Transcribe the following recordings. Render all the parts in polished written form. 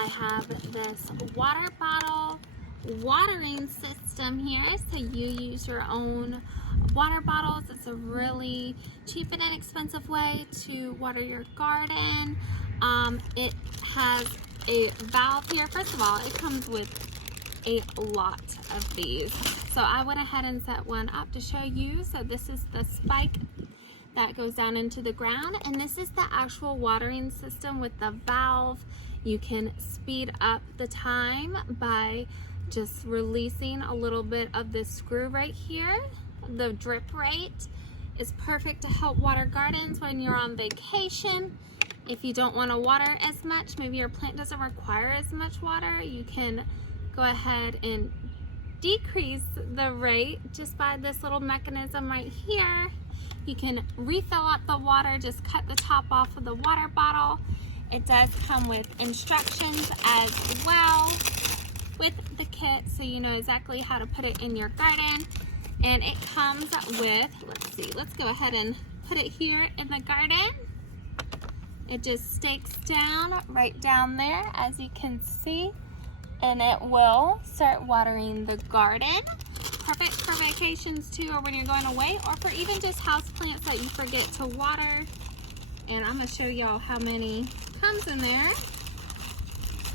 I have this water bottle watering system here. So you use your own water bottles. It's a really cheap and inexpensive way to water your garden. It has a valve here. First of all, it comes with a lot of these. So I went ahead and set one up to show you. So this is the spike that goes down into the ground, and this is the actual watering system with the valve. You can speed up the time by just releasing a little bit of this screw right here. The drip rate is perfect to help water gardens when you're on vacation. If you don't want to water as much, maybe your plant doesn't require as much water, you can go ahead and decrease the rate just by this little mechanism right here. You can refill up the water, just cut the top off of the water bottle. It does come with instructions as well with the kit, so you know exactly how to put it in your garden. And it comes with, let's see, let's go ahead and put it here in the garden. It just stakes down right down there, as you can see, and it will start watering the garden. Perfect for vacations too, or when you're going away, or for even just house plants that you forget to water. And I'm going to show y'all how many comes in there.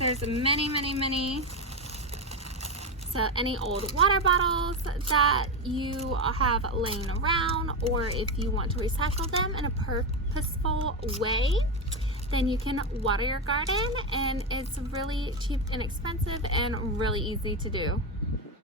There's many. So any old water bottles that you have laying around, or if you want to recycle them in a purposeful way, then you can water your garden, and it's really cheap and inexpensive and really easy to do.